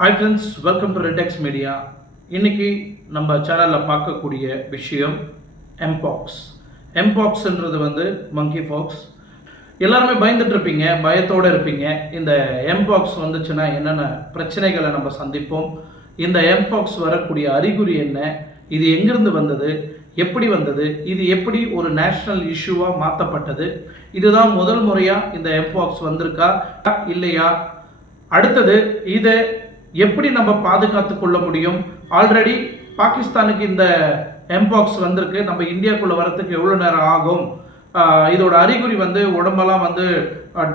Hi friends, welcome to Redex Media. இன்னைக்கு நம்ம சேனலில் பார்க்கக்கூடிய விஷயம் எம்பாக்ஸ். எம்பாக்ஸ்ன்றது மங்கி பாக்ஸ். எல்லாருமே பயந்துட்டு இருப்பீங்க, பயத்தோடு இருப்பீங்க. இந்த எம்பாக்ஸ் வந்துச்சுன்னா என்னென்ன பிரச்சனைகளை நம்ம சந்திப்போம், இந்த எம்பாக்ஸ் வரக்கூடிய அறிகுறி என்ன, இது எங்கிருந்து வந்தது, எப்படி வந்தது, இது எப்படி ஒரு நேஷ்னல் இஷ்யூவாக மாற்றப்பட்டது, இதுதான் முதல் முறையாக இந்த எம்பாக்ஸ் வந்திருக்கா இல்லையா, அடுத்தது இதை எப்படி நம்ம பாதுகாத்து கொள்ள முடியும், ஆல்ரெடி பாகிஸ்தானுக்கு இந்த எம்பாக்ஸ் வந்திருக்கு, நம்ம இந்தியாவுக்குள்ளே வரத்துக்கு எவ்வளோ நேரம் ஆகும், இதோட அறிகுறி உடம்பெல்லாம்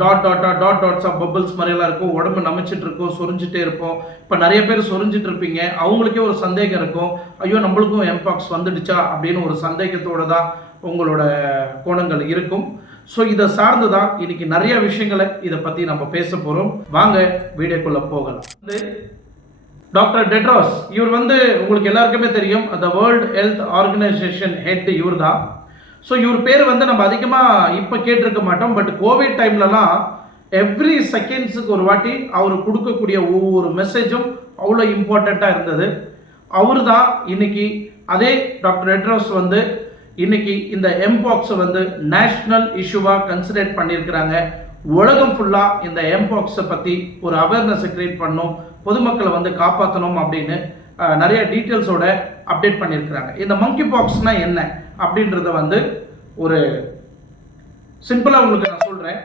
டாட்ஸாக பபிள்ஸ் மாதிரியெல்லாம் இருக்கும், உடம்பு நமைச்சிட்டு இருக்கும், சொரிஞ்சிட்டே இருப்போம். இப்போ நிறைய பேர் சொரிஞ்சிட்டு இருப்பீங்க, அவங்களுக்கே ஒரு சந்தேகம் இருக்கும், ஐயோ நம்மளுக்கும் எம்பாக்ஸ் வந்துடுச்சா அப்படின்னு ஒரு சந்தேகத்தோடு தான் உங்களோட கோணங்கள் இருக்கும். ஸோ இதை சார்ந்து தான் இன்னைக்கு நிறைய விஷயங்களை இதை பற்றி நம்ம பேச போகிறோம். வாங்க வீடியோக்குள்ளே போகலாம். டாக்டர் டெட்ராஸ் இவர் உங்களுக்கு எல்லாருக்குமே தெரியும், அந்த வேர்ல்டு ஹெல்த் ஆர்கனைசேஷன் ஹெட் இவர் தான். ஸோ இவர் பேர் நம்ம அதிகமாக இப்போ கேட்டிருக்க மாட்டோம். பட் கோவிட் டைம்லலாம் எவ்ரி செகண்ட்ஸுக்கு ஒரு வாட்டி அவர் கொடுக்கக்கூடிய ஒவ்வொரு மெசேஜும் அவ்வளோ இம்பார்ட்டண்ட்டாக இருந்தது. அவர் தான் இன்னைக்கு அதே டாக்டர் டெட்ராஸ் இன்னைக்கு இந்த எம்பாக்ஸை நேஷ்னல் இஷ்யூவாக கன்சிடர் பண்ணியிருக்கிறாங்க. உலகம் ஃபுல்லாக இந்த எம்பாக்ஸை பற்றி ஒரு அவேர்னஸை கிரியேட் பண்ணணும், பொதுமக்களை காப்பாற்றணும் அப்படின்னு நிறைய டீட்டெயில்ஸோட அப்டேட் பண்ணியிருக்கிறாங்க. இந்த மங்கி பாக்ஸ்னால் என்ன அப்படின்றத ஒரு சிம்பிளாக உங்களுக்கு நான் சொல்கிறேன்.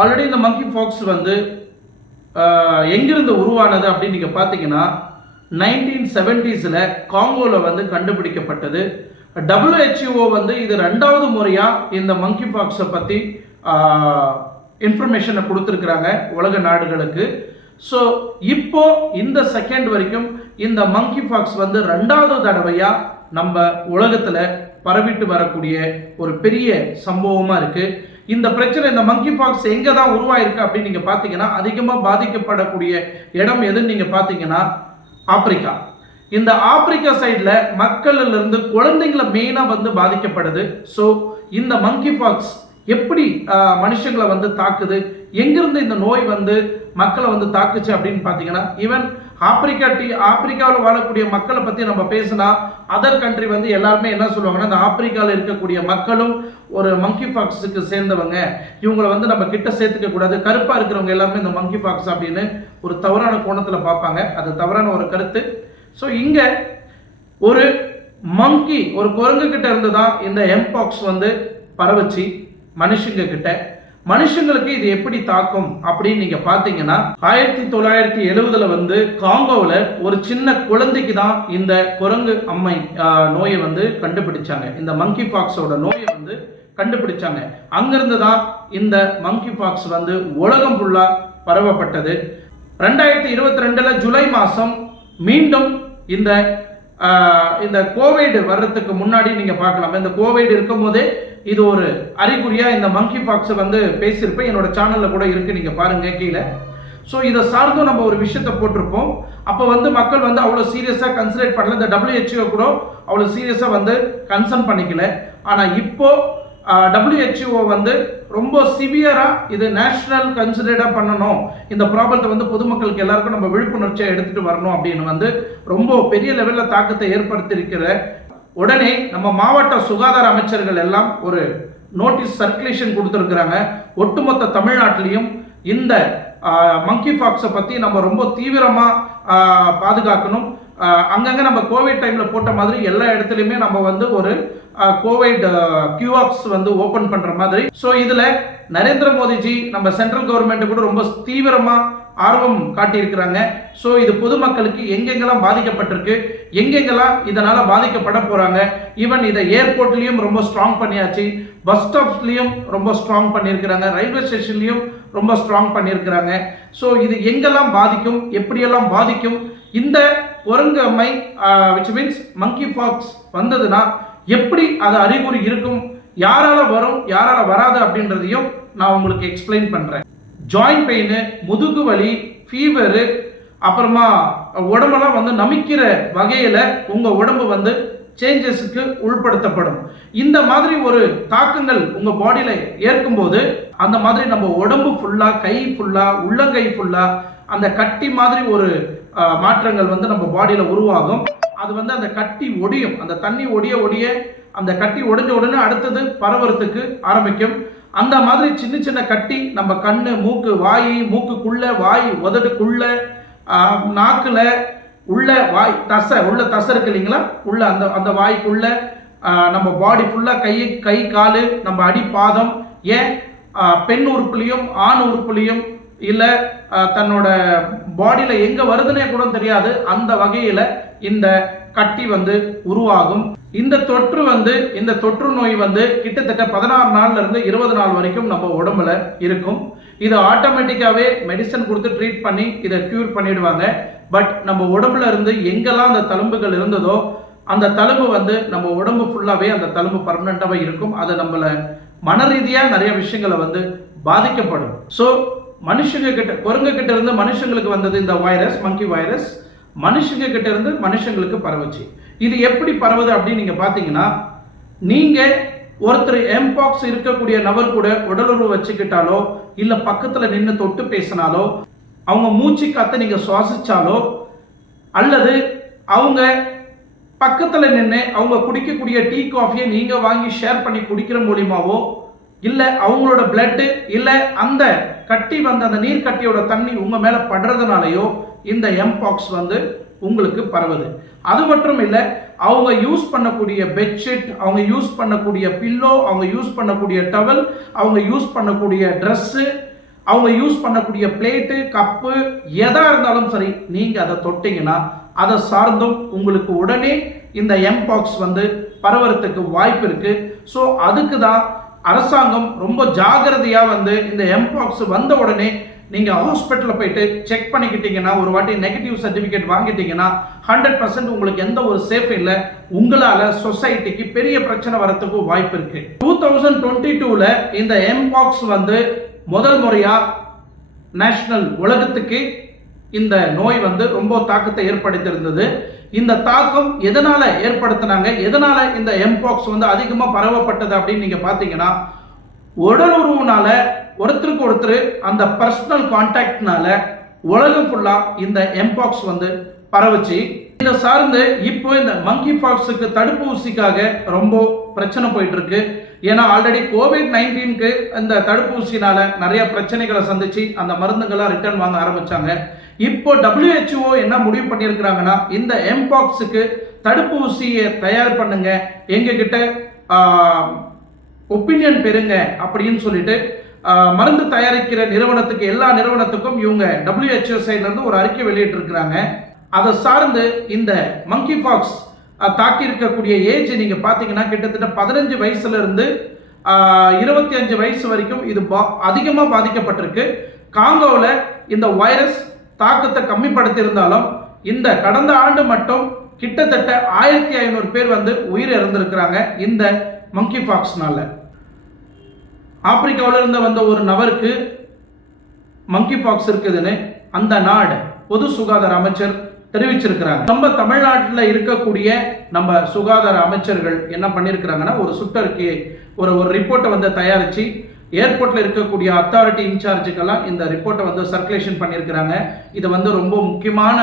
ஆல்ரெடி இந்த மங்கி பாக்ஸ் எங்கிருந்து உருவானது அப்படின்னு நீங்கள் பார்த்தீங்கன்னா 1970s காங்கோவில் கண்டுபிடிக்கப்பட்டது. WHO இது 2வது முறையாக இந்த மங்கி பாக்ஸை பற்றி இன்ஃபர்மேஷனை கொடுத்துருக்குறாங்க உலக நாடுகளுக்கு. ஸோ இப்போ இந்த செகண்ட் வரைக்கும் இந்த மங்கி பாக்ஸ் 2வது தடவையாக நம்ம உலகத்தில் பரவிட்டு வரக்கூடிய ஒரு பெரிய சம்பவமாக இருக்குது. இந்த பிரச்சனை, இந்த மங்கி பாக்ஸ் எங்கே தான் உருவாயிருக்கு அப்படின்னு நீங்கள் பார்த்தீங்கன்னா, அதிகமாக பாதிக்கப்படக்கூடிய இடம் எதுன்னு நீங்கள் பார்த்தீங்கன்னா ஆப்பிரிக்கா. இந்த ஆப்பிரிக்கா சைடில் மக்களிலிருந்து குழந்தைங்களை மெயினாக பாதிக்கப்படுது. ஸோ இந்த மங்கி பாக்ஸ் எப்படி மனுஷங்களை தாக்குது, எங்கிருந்து இந்த நோய் மக்களை தாக்குச்சு அப்படின்னு பார்த்தீங்கன்னா, ஈவன் ஆப்பிரிக்காவில் வாழக்கூடிய மக்களை பற்றி நம்ம பேசினா அதர் கண்ட்ரி எல்லாருமே என்ன சொல்லுவாங்கன்னா, இந்த ஆப்பிரிக்காவில் இருக்கக்கூடிய மக்களும் ஒரு மங்கி பாக்ஸுக்கு சேர்ந்தவங்க, இவங்களை நம்ம கிட்ட சேர்த்துக்க கூடாது, கருப்பாக இருக்கிறவங்க எல்லாருமே இந்த மங்கி பாக்ஸ் அப்படின்னு ஒரு தவறான கோணத்தில் பார்ப்பாங்க. அது தவறான ஒரு கருத்து. ஸோ இங்கே ஒரு மங்கி, ஒரு குரங்கு கிட்ட இருந்து தான் இந்த எம்பாக்ஸ் பரவச்சு மனுஷங்க கிட்ட. மனுஷங்களுக்கு இது எப்படி தாக்கும் அப்படின்னு நீங்க பார்த்தீங்கன்னா, 1970 காங்கோவில் ஒரு சின்ன குழந்தைக்கு தான் இந்த குரங்கு அம்மை நோயை கண்டுபிடிச்சாங்க. இந்த மங்கி பாக்ஸோட நோயை கண்டுபிடிச்சாங்க. அங்கிருந்து தான் இந்த மங்கி பாக்ஸ் உலகம் ஃபுல்லா பரவப்பட்டது. 2022 ஜூலை மாதம் மீண்டும் இந்த கோவிட் வர்றதுக்கு முன்னாடி நீங்க பார்க்கலாம், இந்த கோவிட் இருக்கும் போதே இது ஒரு அறிகுறியா இந்த மங்கி பாக்ஸ் பேசியிருப்பேன், என்னோட சேனல்ல கூட இருக்கு, நீங்க பாருங்க கீழே. ஸோ இதை சார்ந்தும் நம்ம ஒரு விஷயத்தை போட்டிருப்போம். அப்போ மக்கள் அவ்வளோ சீரியஸாக கன்சிடர் பண்ணல, இந்த WHO கூட அவ்வளோ சீரியஸாக கன்சர்ன் பண்ணிக்கல. ஆனால் இப்போ WHO ரொம்ப சிவியராக இது நேஷனல் கன்சிடர்டாக பண்ணணும், இந்த ப்ராப்ளத்தை பொதுமக்களுக்கு எல்லாருக்கும் நம்ம விழிப்புணர்ச்சியை எடுத்துகிட்டு வரணும் அப்படின்னு ரொம்ப பெரிய லெவலில் தாக்கத்தை ஏற்படுத்தியிருக்கிற உடனே நம்ம மாவட்ட சுகாதார அமைச்சர்கள் எல்லாம் ஒரு நோட்டீஸ் சர்க்குலேஷன் கொடுத்துருக்குறாங்க. ஒட்டுமொத்த தமிழ்நாட்டிலையும் இந்த மங்கி பாக்ஸை பற்றி நம்ம ரொம்ப தீவிரமாக பாதுகாக்கணும். அங்கங்கே நம்ம கோவிட் டைமில் போட்ட மாதிரி எல்லா இடத்துலையுமே நம்ம ஒரு கோவிட் கியூஆக்ஸ் ஓப்பன் பண்ணுற மாதிரி. ஸோ இதில் நரேந்திர மோடிஜி நம்ம சென்ட்ரல் கவர்மெண்ட் கூட ரொம்ப தீவிரமாக ஆர்வம் காட்டியிருக்கிறாங்க. ஸோ இது பொதுமக்களுக்கு எங்கெங்கெல்லாம் பாதிக்கப்பட்டிருக்கு, எங்கெங்கெல்லாம் இதனால் பாதிக்கப்பட போகிறாங்க, ஈவன் இதை ஏர்போர்ட்லேயும் ரொம்ப ஸ்ட்ராங் பண்ணியாச்சு, பஸ் ஸ்டாப்ஸ்லேயும் ரொம்ப ஸ்ட்ராங் பண்ணியிருக்கிறாங்க, ரயில்வே ஸ்டேஷன்லேயும் ரொம்ப ஸ்ட்ராங் பண்ணியிருக்கிறாங்க. ஸோ இது எங்கெல்லாம் பாதிக்கும், எப்படியெல்லாம் பாதிக்கும், இந்த குரங்கு அம்மை விச் மீன்ஸ் மங்கி பாக்ஸ் வந்ததுன்னா எப்படி அது அறிகுறி இருக்கும், யாரால வரும் யாரால வராது அப்படின்றதையும் நான் உங்களுக்கு எக்ஸ்பிளைன் பண்ணுறேன். ஜாயிண்ட் பெயின், முதுகு வலி, ஃபீவரு, அப்புறமா உடம்பெல்லாம் நமிக்கிற வகையில் உங்கள் உடம்பு சேஞ்சஸுக்கு உள்படுத்தப்படும். இந்த மாதிரி ஒரு தாக்கங்கள் உங்கள் பாடியில் ஏற்கும்போது அந்த மாதிரி நம்ம உடம்பு ஃபுல்லாக, கை ஃபுல்லாக, உள்ளங்கை ஃபுல்லாக அந்த கட்டி மாதிரி ஒரு மாற்றங்கள் வந்து நம்ம பாடியில் உருவாகும். அது வந்து அந்த கட்டி ஒடியும், அந்த தண்ணி ஒடிய ஒடிய அந்த கட்டி ஒடிஞ்ச உடனே அடுத்தது பரவறதுக்கு ஆரம்பிக்கும். அந்த மாதிரி சின்ன சின்ன கட்டி நம்ம கண்ணு, மூக்கு, வாய், மூக்குக்குள்ள, வாய், உதடுக்குள்ள, நாக்குல, உள்ள வாய் தசை, உள்ள தசை இருக்கு இல்லைங்களா, உள்ள அந்த அந்த வாய்க்குள்ள, நம்ம பாடி ஃபுல்லாக கை காலு, நம்ம அடிப்பாதம், ஏன் பெண் உறுப்புலையும் ஆண் உறுப்புலையும் இல்லை தன்னோட பாடியில் எங்கே வருதுன்னே கூட தெரியாது, அந்த வகையில் இந்த கட்டி வந்து உருவாகும். இந்த தொற்று நோய் வந்து கிட்டத்தட்ட 16 நாள்ல இருந்து 20 நாள் வரைக்கும் நம்ம உடம்புல இருக்கும். இது ஆட்டோமேட்டிக்காவே மெடிசன் கொடுத்து ட்ரீட் பண்ணி இதை கியூர் பண்ணிடுவாங்க. பட் நம்ம உடம்புல இருந்து எங்கெல்லாம் அந்த தழும்புகள் இருந்ததோ அந்த தழும்பு வந்து நம்ம உடம்பு ஃபுல்லாவே அந்த தழும்பு பர்மனண்டாவே இருக்கும். அது நம்மள மன ரீதியாக நிறைய விஷயங்களை வந்து பாதிக்கப்படும். ஸோ மனுஷங்க கிட்ட, குரங்கு கிட்ட இருந்து மனுஷங்களுக்கு வந்தது இந்த வைரஸ், மங்கி வைரஸ், மனுஷங்க கிட்ட இருந்து மனுஷங்களுக்கு பரவுச்சு. இது எப்படி பரவுது அப்படின்னு நீங்க பாத்தீங்கன்னா, நீங்க ஒருத்தர் எம்பாக்ஸ் இருக்கக்கூடிய நபர் கூட உடலுறவு வச்சுக்கிட்டாலோ, இல்ல பக்கத்துல நின்று தொட்டு பேசினாலோ, அவங்க மூச்சு காத்து நீங்க சுவாசிச்சாலோ, அல்லது அவங்க பக்கத்துல நின்று அவங்க குடிக்கக்கூடிய டீ காஃபியை நீங்க வாங்கி ஷேர் பண்ணி குடிக்கிற மூலியமாவோ, இல்ல அவங்களோட பிளட், இல்ல அந்த கட்டி வந்த அந்த நீர் கட்டியோட தண்ணி உங்க மேல படுறதுனாலயோ இந்த எம்பாக்ஸ் வந்து உங்களுக்கு பரவுது. அது மட்டும் இல்லை, அவங்க யூஸ் பண்ணக்கூடிய பெட்ஷீட், அவங்க யூஸ் பண்ணக்கூடிய பில்லோ, அவங்க யூஸ் பண்ணக்கூடிய டவல், அவங்க யூஸ் பண்ணக்கூடிய ட்ரெஸ்ஸு, அவங்க யூஸ் பண்ணக்கூடிய பிளேட்டு, கப்பு, எதா இருந்தாலும் சரி, நீங்க அதை தொட்டீங்கன்னா அதை சார்ந்தும் உங்களுக்கு உடனே இந்த எம்பாக்ஸ் வந்து பரவறதுக்கு வாய்ப்பு இருக்கு. ஸோ அதுக்கு தான் அரசாங்கம் ரொம்ப ஜாகிரதையா வந்து இந்த எம்பாக்ஸ் வந்த உடனே நீங்க ஹாஸ்பிட்டலில் போயிட்டு செக் பண்ணிக்கிட்டீங்கன்னா, ஒரு வாட்டி நெகட்டிவ் சர்டிஃபிகேட் வாங்கிட்டீங்கன்னா 100% உங்களுக்கு எந்த ஒரு சேஃப் இல்லை. உங்களால சொசைட்டிக்கு பெரிய பிரச்சனை வரத்துக்கு வாய்ப்பு இருக்கு. 2022ல இந்த எம்பாக்ஸ் வந்து முதல் முறையா நேஷனல் உலகத்துக்கு இந்த நோய் வந்து ரொம்ப தாக்கத்தை ஏற்படுத்தியிருந்தது. இந்த தாக்கம் எதனால ஏற்படுத்தினாங்க, எதனால இந்த எம்பாக்ஸ் வந்து அதிகமா பரவப்பட்டது அப்படின்னு நீங்க பாத்தீங்கன்னா, உடல் உறவுனால, ஒருத்தருக்கு ஒருத்தர் அந்த பர்சனல் கான்டாக்ட்னால உலகம் ஃபுல்லா இந்த எம்பாக்ஸ் வந்து பரவுச்சு. இதை சார்ந்து இப்போ இந்த மங்கி பாக்ஸுக்கு தடுப்பூசிக்காக ரொம்ப பிரச்சனை போயிட்டு இருக்கு. ஏன்னா ஆல்ரெடி COVID-19க்கு இந்த தடுப்பூசினால நிறைய பிரச்சனைகளை சந்திச்சு அந்த மருந்துகள்லாம் ரிட்டர்ன் வாங்க ஆரம்பிச்சாங்க. இப்போ WHO என்ன முடிவு பண்ணியிருக்கிறாங்கன்னா, இந்த எம்பாக்ஸுக்கு தடுப்பூசியை தயார் பண்ணுங்க, எங்ககிட்ட ஒப்பீனியன் பெறுங்க அப்படின்னு சொல்லிட்டு மருந்து தயாரிக்கிற நிறுவனத்துக்கு, எல்லா நிறுவனத்துக்கும் இவங்க WHO சைட்ல இருந்து ஒரு அறிக்கை வெளியிட்டு இருக்கிறாங்க. அதை சார்ந்து இந்த மங்கி பாக்ஸ் தாக்கி இருக்கக்கூடிய ஏஜ் நீங்க பாத்தீங்கன்னா கிட்டத்தட்ட 15 வயசுல இருந்து 25 வயசு வரைக்கும் இது அதிகமாக பாதிக்கப்பட்டிருக்கு. காங்கோவில் இந்த வைரஸ் தாக்கத்தை கம்மிப்படுத்தி இருந்தாலும் இந்த கடந்த ஆண்டு மட்டும் கிட்டத்தட்ட 1500 பேர் வந்து உயிர் இறந்திருக்கிறாங்க இந்த மங்கி பாக்ஸ்னால. ஆப்பிரிக்காவில் இருந்து வந்த ஒரு நபருக்கு மங்கி பாக்ஸ் இருக்குதுன்னு அந்த நாடு பொது சுகாதார அமைச்சர் தெரிவிச்சிருக்கிறாங்க. நம்ம தமிழ்நாட்டில் இருக்கக்கூடிய நம்ம சுகாதார அமைச்சர்கள் என்ன பண்ணியிருக்கிறாங்கன்னா, ஒரு சுற்றறிக்கையை, ஒரு ரிப்போர்ட்டை வந்து தயாரித்து ஏர்போர்ட்டில் இருக்கக்கூடிய அத்தாரிட்டி இன்சார்ஜுக்கெல்லாம் இந்த ரிப்போர்ட்டை வந்து சர்க்குலேஷன் பண்ணியிருக்கிறாங்க. இது வந்து ரொம்ப முக்கியமான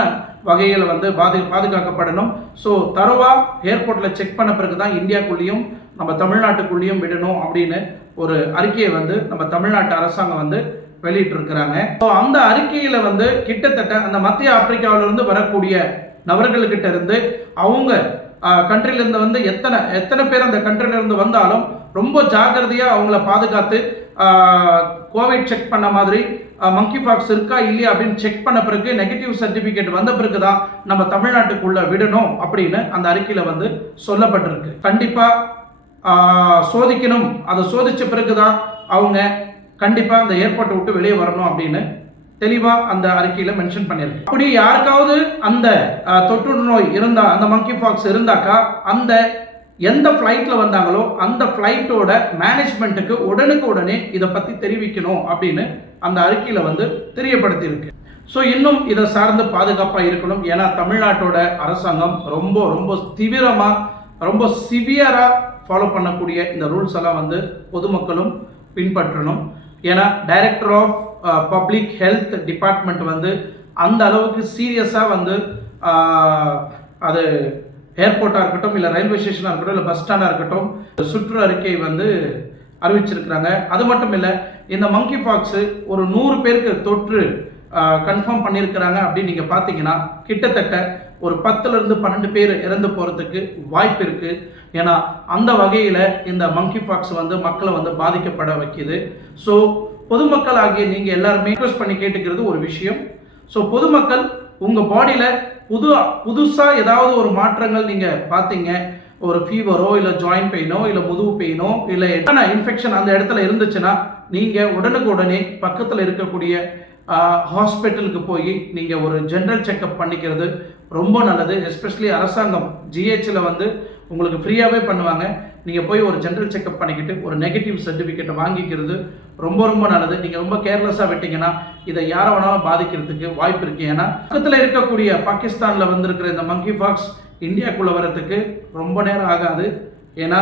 வகையில் வந்து பாதுகாக்கப்படணும். ஸோ தரவா ஏர்போர்ட்டில் செக் பண்ண பிறகு தான் இந்தியாக்குள்ளேயும் நம்ம தமிழ்நாட்டுக்குள்ளேயும் விடணும் அப்படின்னு ஒரு அறிக்கையை வந்து நம்ம தமிழ்நாட்டு அரசாங்கம் வந்து வெளியிட்டிருக்கிறாங்க. ஸோ அந்த அறிக்கையில் வந்து கிட்டத்தட்ட அந்த மத்திய ஆப்பிரிக்காவிலிருந்து வரக்கூடிய நபர்கள்கிட்ட இருந்து அவங்க கண்ட்ரிலிருந்து வந்து எத்தனை பேர் அந்த கண்ட்ரிலிருந்து வந்தாலும் ரொம்ப ஜாகிரதையாக அவங்கள பாதுகாத்து கோவிட் செக் பண்ண மாதிரி மங்கி பாக்ஸ் இருக்கா இல்லையா அப்படின்னு செக் பண்ண பிறகு நெகட்டிவ் சர்டிஃபிகேட் வந்த பிறகு தான் நம்ம தமிழ்நாட்டுக்குள்ள விடணும் அப்படின்னு அந்த அறிக்கையில் வந்து சொல்லப்பட்டிருக்கு. கண்டிப்பாக சோதிக்கணும், அதை சோதிச்ச பிறகு தான் அவங்க கண்டிப்பாக அந்த ஏர்போர்ட்டை விட்டு வெளியே வரணும் அப்படின்னு தெளிவாக அந்த அறிக்கையில் மென்ஷன் பண்ணியிருக்கு. அப்படி யாருக்காவது அந்த தொற்று நோய் இருந்தா, அந்த மங்கி பாக்ஸ் இருந்தாக்கா, அந்த எந்த ஃப்ளைட்டில் வந்தாங்களோ அந்த ஃப்ளைட்டோட மேனேஜ்மெண்ட்டுக்கு உடனே இதை பற்றி தெரிவிக்கணும் அப்படின்னு அந்த அறிக்கையில் வந்து தெரியப்படுத்தியிருக்கு. ஸோ இன்னும் இதை சார்ந்து பாதுகாப்பாக இருக்கணும். ஏன்னா தமிழ்நாட்டோட அரசாங்கம் ரொம்ப ரொம்ப தீவிரமாக, ரொம்ப சிவியராக ஃபாலோ பண்ணக்கூடிய இந்த ரூல்ஸ் எல்லாம் வந்து பொதுமக்களும் பின்பற்றணும். ஏன்னா director of public health department வந்து அந்த அளவுக்கு சீரியஸாக வந்து அது ஏர்போர்ட்டாக இருக்கட்டும், இல்லை ரயில்வே ஸ்டேஷனாக இருக்கட்டும், இல்லை பஸ் ஸ்டாண்டாக இருக்கட்டும், சுற்று அறிக்கை வந்து அறிவிச்சிருக்கிறாங்க. அது மட்டும் இல்லை, இந்த மங்கி பாக்ஸு ஒரு 100 பேருக்கு தொற்று கன்ஃபார்ம் பண்ணியிருக்கிறாங்க அப்படின்னு நீங்கள் பார்த்தீங்கன்னா கிட்டத்தட்ட ஒரு 10லேருந்து 12 பேர் இறந்து போகிறதுக்கு வாய்ப்பு இருக்குது. ஏன்னா அந்த வகையில் இந்த மங்கி பாக்ஸ் வந்து மக்களை வந்து பாதிக்கப்பட வைக்கிது. ஸோ பொதுமக்கள் ஆகிய நீங்கள் எல்லாருமே ரிக்வெஸ்ட் பண்ணி கேட்டுக்கிறது ஒரு விஷயம். ஸோ பொதுமக்கள் உங்கள் பாடியில் புதுசாக ஏதாவது ஒரு மாற்றங்கள் நீங்கள் பார்த்தீங்க, ஒரு ஃபீவரோ இல்லை ஜாயிண்ட் பெயினோ இல்லை முதுகு பெயினோ இல்லை என்ன இன்ஃபெக்ஷன் அந்த இடத்துல இருந்துச்சுன்னா நீங்கள் உடனுக்குடனே பக்கத்தில் இருக்கக்கூடிய ஹாஸ்பிட்டலுக்கு போய் நீங்கள் ஒரு ஜென்ரல் செக்கப் பண்ணிக்கிறது ரொம்ப நல்லது. எஸ்பெஷலி அரசாங்கம் ஜிஹெச்சில் வந்து உங்களுக்கு ஃப்ரீயாகவே பண்ணுவாங்க. நீங்கள் போய் ஒரு ஜென்ரல் செக்கப் பண்ணிக்கிட்டு ஒரு நெகட்டிவ் சர்டிஃபிகேட்டை வாங்கிக்கிறது ரொம்ப ரொம்ப நல்லது. நீங்கள் ரொம்ப கேர்லெஸ்ஸாக விட்டீங்கன்னா இதை யாரை வேணாலும் பாதிக்கிறதுக்கு வாய்ப்பு இருக்குது. ஏன்னா பக்கத்தில் இருக்கக்கூடிய பாகிஸ்தானில் வந்திருக்கிற இந்த மங்கி பாக்ஸ் இந்தியாவுக்குள்ளே வரத்துக்கு ரொம்ப நேரம் ஆகாது. ஏன்னா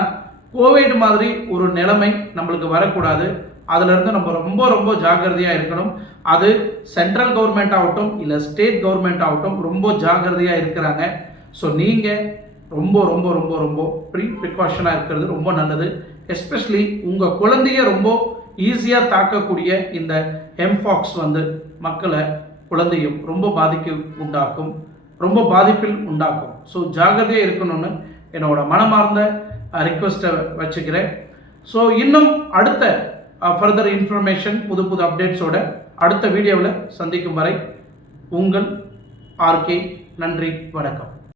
கோவிட் மாதிரி ஒரு நிலைமை நம்மளுக்கு வரக்கூடாது. அதிலிருந்து நம்ம ரொம்ப ரொம்ப ஜாக்கிரதையாக இருக்கணும். அது சென்ட்ரல் கவர்மெண்ட் ஆகட்டும் இல்லை ஸ்டேட் கவர்மெண்ட் ஆகட்டும் ரொம்ப ஜாக்கிரதையாக இருக்கிறாங்க. ஸோ நீங்கள் ரொம்ப ரொம்ப ரொம்ப ரொம்ப ப்ரிகாஷனாக இருக்கிறது ரொம்ப நல்லது. எஸ்பெஷலி உங்கள் குழந்தைய ரொம்ப ஈஸியாக தாக்கக்கூடிய இந்த எம்பாக்ஸ் வந்து மக்களை குழந்தையும் ரொம்ப உண்டாக்கும், ரொம்ப பாதிப்பில் உண்டாக்கும். ஸோ ஜாகிரதையாக இருக்கணும்னு என்னோட மனமார்ந்த ரிக்வெஸ்ட்டை வச்சுக்கிறேன். ஸோ இன்னும் அடுத்த ஃபர்தர் இன்ஃபர்மேஷன் புது அப்டேட்ஸோட அடுத்த வீடியோவில் சந்திக்கும் வரை உங்கள் ஆர்கே. நன்றி, வணக்கம்.